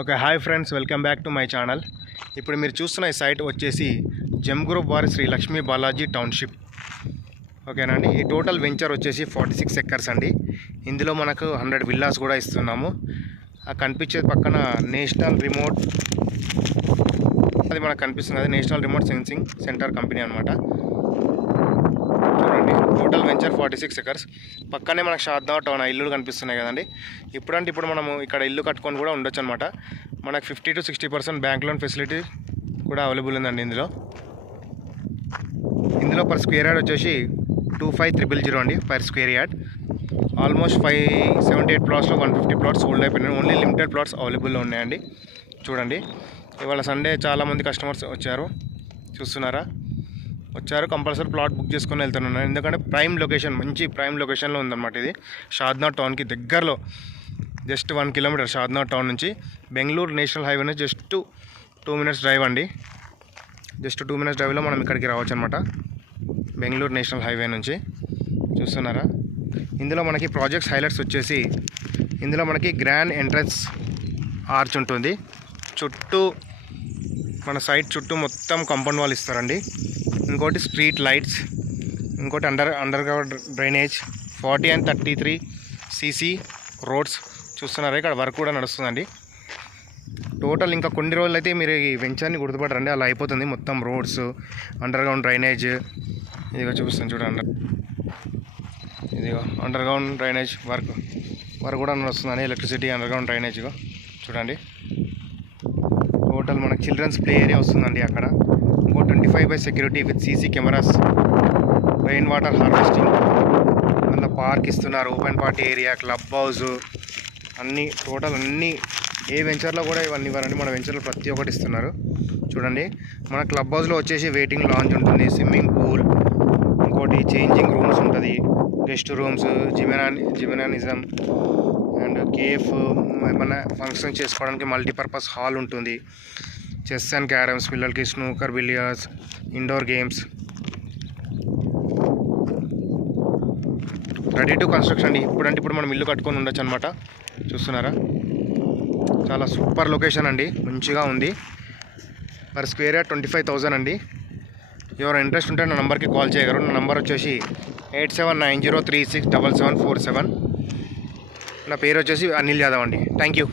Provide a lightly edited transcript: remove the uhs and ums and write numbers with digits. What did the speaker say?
Okay, hi friends, welcome back to my channel. ఇప్పుడు మీరు చూస్తున్న ఈ సైట్ వచ్చేసి జెమ్ గ్రూప్ వారి శ్రీ లక్ష్మీ బాలాజీ టౌన్షిప్. ఓకేనండి, ఈ టోటల్ వెంచర్ వచ్చేసి 46 ఎకర్స్ అండి. ఇందులో మనకు 100 విల్లాస్ కూడా ఇస్తున్నాము. ఆ కనిపించేది పక్కన నేషనల్ రిమోట్, అది మనకు కనిపిస్తుంది, అది national remote sensing centre company అనమాట. చూడండి, టోటల్ వెంచర్ 46 ఎకర్స్. పక్కనే మనకు షాద్నగర్ టౌన్ ఇల్లులు కనిపిస్తున్నాయి కదండి. ఇప్పుడు మనము ఇక్కడ ఇల్లు కట్టుకొని కూడా ఉండొచ్చు అనమాట. మనకు 50 to 60% బ్యాంక్ లోన్ ఫెసిలిటీ కూడా అవైలబుల్ ఉందండి. ఇందులో పర్ స్క్వేర్ యార్డ్ వచ్చేసి 25,000 అండి per square yard. Almost 578 ప్లాట్స్లో 150 plots hold అయిపోయినాయి. ఓన్లీ లిమిటెడ్ ప్లాట్స్ అవైలబుల్లో ఉన్నాయండి. చూడండి, ఇవాళ సండే చాలామంది కస్టమర్స్ చూస్తున్నారా, వచ్చారు. కంపల్సరీ ప్లాట్ బుక్ చేసుకొని వెళ్తున్నాను, ఎందుకంటే ప్రైమ్ లొకేషన్, మంచి ప్రైమ్ లొకేషన్లో ఉందన్నమాట. ఇది షాద్నగర్ టౌన్కి దగ్గరలో, జస్ట్ 1 కిలోమీటర్ షాద్నగర్ టౌన్ నుంచి. బెంగళూరు నేషనల్ హైవే నుంచి జస్ట్ 2 minutes డ్రైవ్ అండి. జస్ట్ 2 minutes డ్రైవ్లో మనం ఇక్కడికి రావచ్చు అనమాట, బెంగళూరు నేషనల్ హైవే నుంచి. చూస్తున్నారా, ఇందులో మనకి ప్రాజెక్ట్స్ హైలైట్స్ వచ్చేసి, ఇందులో మనకి గ్రాండ్ ఎంట్రన్స్ ఆర్చ్ ఉంటుంది. చుట్టూ మన సైట్ చుట్టూ మొత్తం కాంపౌండ్ వాల్ ఇస్తారండి. ఇంకోటి స్ట్రీట్ లైట్స్, ఇంకోటి under ground drainage, 40 and 33 cc roads. చూస్తున్నారా, ఇక్కడ వర్క్ కూడా నడుస్తుందండి. టోటల్ ఇంకా కొన్ని రోజులు అయితే మీరు ఈ వెంచర్ని గుర్తుపడరండి, అలా అయిపోతుంది. మొత్తం రోడ్స్, అండర్ గ్రౌండ్ డ్రైనేజ్, ఇదిగో చూపిస్తాను చూడండి, ఇదిగో అండర్ గ్రౌండ్ డ్రైనేజ్ వర్క్ కూడా నడుస్తుందండి. ఎలక్ట్రిసిటీ, అండర్ గ్రౌండ్ డ్రైనేజ్ చూడండి. టోటల్ మనకు చిల్డ్రన్స్ ప్లే ఏరియా వస్తుందండి అక్కడ. ఇంకో 25 security with CC cameras, rain water harvesting, అందులో పార్క్ ఇస్తున్నారు, open party area, club house, total అన్నీ. ఏ వెంచర్లో కూడా ఇవన్నీ ఇవ్వరండి, మన వెంచర్లో ప్రతి ఒక్కటి ఇస్తున్నారు. చూడండి, మన క్లబ్ హౌస్లో వచ్చేసి వెయిటింగ్ లాంజ్ ఉంటుంది, స్విమ్మింగ్ పూల్, ఇంకోటి చేంజింగ్ రూమ్స్ ఉంటుంది, guest rooms, gymnasium and cafe, ఏమైనా ఫంక్షన్ చేసుకోవడానికి మల్టీపర్పస్ హాల్ ఉంటుంది, చెస్ అండ్ క్యారమ్స్, పిల్లలకి snooker, billiards, indoor games. Ready to construction అండి. ఇప్పుడు మనం ఇల్లు కట్టుకొని ఉండొచ్చు అనమాట. చూస్తున్నారా, చాలా సూపర్ లొకేషన్ అండి, మంచిగా ఉంది. పర్ స్క్వేర్ యార్డ్ 25,000 అండి. ఎవరు ఇంట్రెస్ట్ ఉంటే నా నెంబర్కి కాల్ చేయగలరు. నా నెంబర్ వచ్చేసి 8790367747. నా పేరు వచ్చేసి అనిల్ యాదవ్ అండి. Thank you.